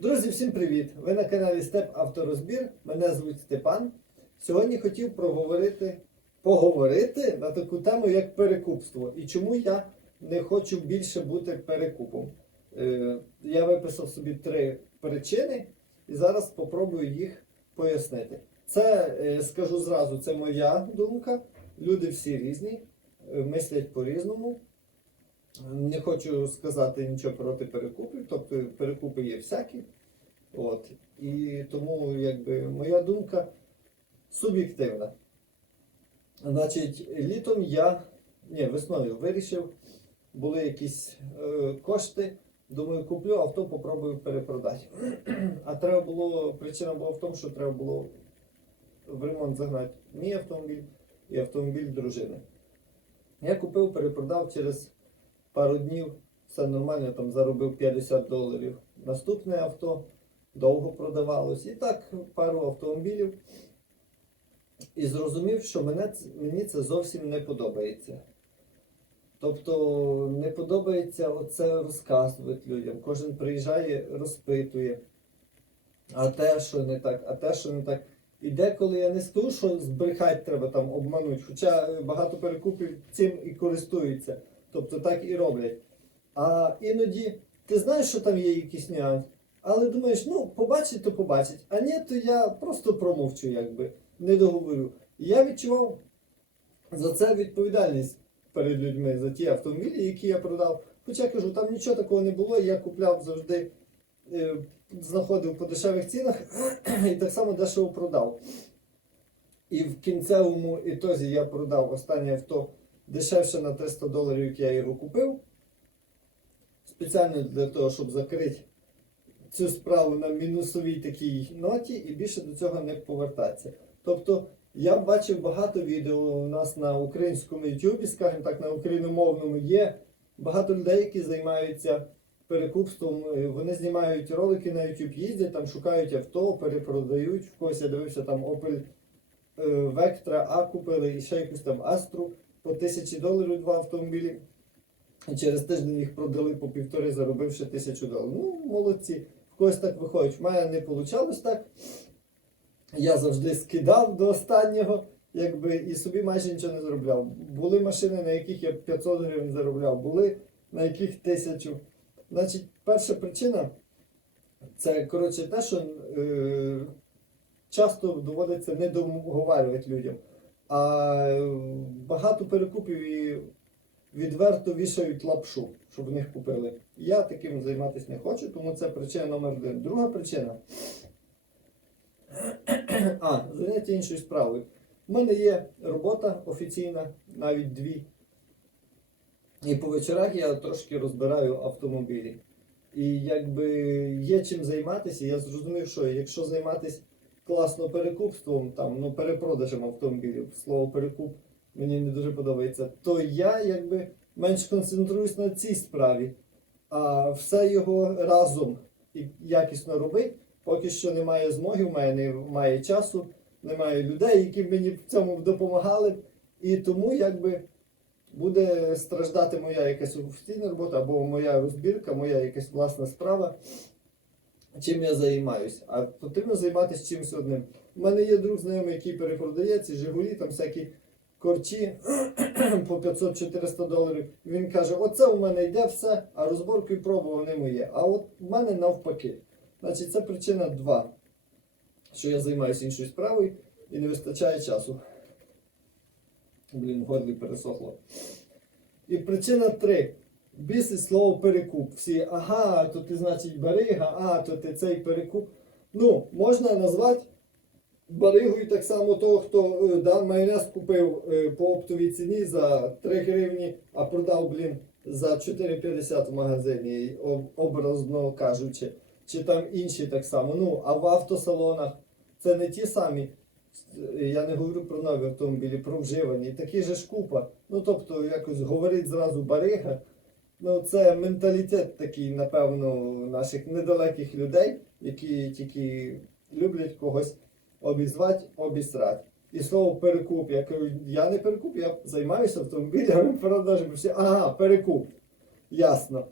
Друзі, всім привіт! Ви на каналі Степ Авторозбір. Мене звуть Степан. Сьогодні хотів проговорити, поговорити на таку тему, як перекупство. І чому я не хочу більше бути перекупом. Е, я виписав собі три причини і зараз спробую їх пояснити. Це, е, скажу зразу, це моя думка. Люди всі різні, е, мислять по-різному. Не хочу сказати нічого проти перекупів, тобто перекупи є всякі. От. І тому якби, моя думка суб'єктивна. Значить, літом я, ні, весною вирішив, були якісь е, кошти. Думаю, куплю авто, попробую перепродати. А треба було, причина була в тому, що треба було в ремонт загнати мій автомобіль і автомобіль дружини. Я купив, перепродав через пару днів, все нормально, там заробив 50 доларів. Наступне авто довго продавалось. І так пару автомобілів. І зрозумів, що мене, мені це зовсім не подобається. Тобто не подобається оце розказувати людям. Кожен приїжджає, розпитує. А те, що не так, а те, що не так. І деколи я не скажу, що збрехати треба там обманути, хоча е, багато перекупів цим і користуються. Тобто так і роблять. А іноді ти знаєш, що там є якийсь нюанс, але думаєш, ну, побачить, то побачить. А ні, то я просто промовчу, якби, не договорю. І я відчував за це відповідальність перед людьми за ті автомобілі, які я продав. Хоча я кажу, там нічого такого не було, я купляв завжди, е, знаходив по дешевих цінах і так само дешево продав. І в кінцевому ітозі я продав останнє авто дешевше на 300 доларів, як я його купив. Спеціально для того, щоб закрити цю справу на мінусовій такій ноті і більше до цього не повертатися. Тобто я бачив багато відео у нас на українському YouTube, скажімо так, на україномовному є багато людей, які займаються перекупством. Е, Вони знімають ролики на YouTube, їздять, там шукають авто, перепродають. В когось я дивився там Opel е, Vectra A купили і ще якусь там Astra по тисячі доларів два автомобілі. І через тиждень їх продали по півтори, заробивши тисячу доларів. Ну, молодці. В когось так виходить. В мене не вийшло так. Я завжди скидав до останнього, якби, і собі майже нічого не заробляв. Були машини, на яких я 500 гривень заробляв, були на яких тисячу. Значить, перша причина це коротше те, що е, часто доводиться не договарювати людям. А багато перекупів і відверто вішають лапшу, щоб в них купили. Я таким займатися не хочу, тому це причина номер один. Друга причина. А, заняття іншою справою. У мене є робота офіційна, навіть дві. І по вечорах я трошки розбираю автомобілі. І якби є чим займатися, я зрозумів, що якщо займатися класно перекупством, там, ну, перепродажем автомобілів, слово перекуп мені не дуже подобається, то я якби менш концентруюсь на цій справі. А все його разом і якісно робити, поки що немає змоги, в мене немає часу, немає людей, які б мені в цьому допомагали. І тому якби буде страждати моя якась офіційна робота або моя розбірка, моя якась власна справа, чим я займаюся. А потрібно займатися чимось одним. У мене є друг знайомий, який перепродає ці Жигулі, там всякі корчі по 500-400 доларів. Він каже: оце у мене йде все, а розборку і пробував не моє. А от в мене навпаки. Значить, це причина два, що я займаюся іншою справою і не вистачає часу. Блін, горлі пересохло. І причина три. Бісить слово перекуп. Всі, ага, то ти, значить, барига, а, то ти цей перекуп. Ну, можна назвати баригою так само того, хто е, да, майонез купив е, по оптовій ціні за 3 гривні, а продав, блін, за 4,50 в магазині, образно кажучи. Чи там інші так само. Ну, а в автосалонах це не ті самі. Я не говорю про нові автомобілі, про вживані. Такі же ж купа. Ну тобто, якось говорить зразу барига. Ну, це менталітет такий, напевно, наших недалеких людей, які тільки люблять когось обізвати, обісрати. І слово перекуп. Я кажу, я не перекуп, я займаюся автомобілями продажами. Всі, ага, перекуп. Ясно.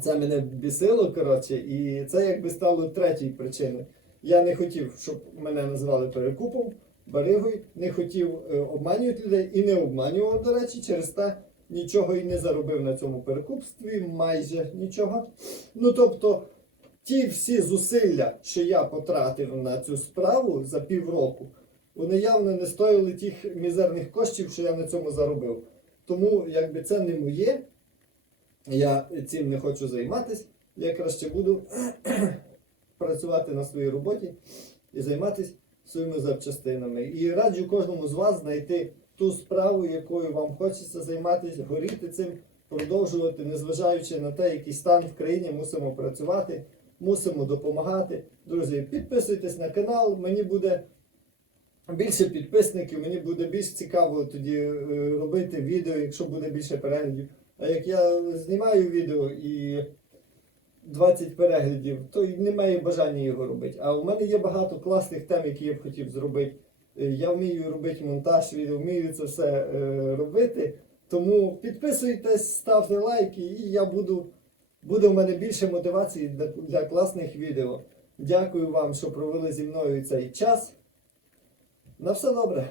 Це мене бісило, коротше, і це якби стало третьою причиною. Я не хотів, щоб мене називали перекупом, баригою, не хотів е, обманювати людей і не обманював, до речі, через те нічого і не заробив на цьому перекупстві, майже нічого. Ну тобто, ті всі зусилля, що я потратив на цю справу за півроку, вони явно не стоїли тих мізерних коштів, що я на цьому заробив. Тому, якби це не моє, я цим не хочу займатися. Я краще буду працювати на своїй роботі і займатися своїми запчастинами. І раджу кожному з вас знайти ту справу, якою вам хочеться займатися, горіти цим, продовжувати, незважаючи на те, який стан в країні, мусимо працювати, мусимо допомагати. Друзі, підписуйтесь на канал, мені буде більше підписників, мені буде більш цікаво тоді е, робити відео, якщо буде більше переглядів. А як я знімаю відео і 20 переглядів, то й немає бажання його робити. А у мене є багато класних тем, які я б хотів зробити. Е, Я вмію робити монтаж вмію це все е, робити. Тому підписуйтесь, ставте лайки, і я буду, буде в мене більше мотивації для, для класних відео. Дякую вам, що провели зі мною цей час. На все добре.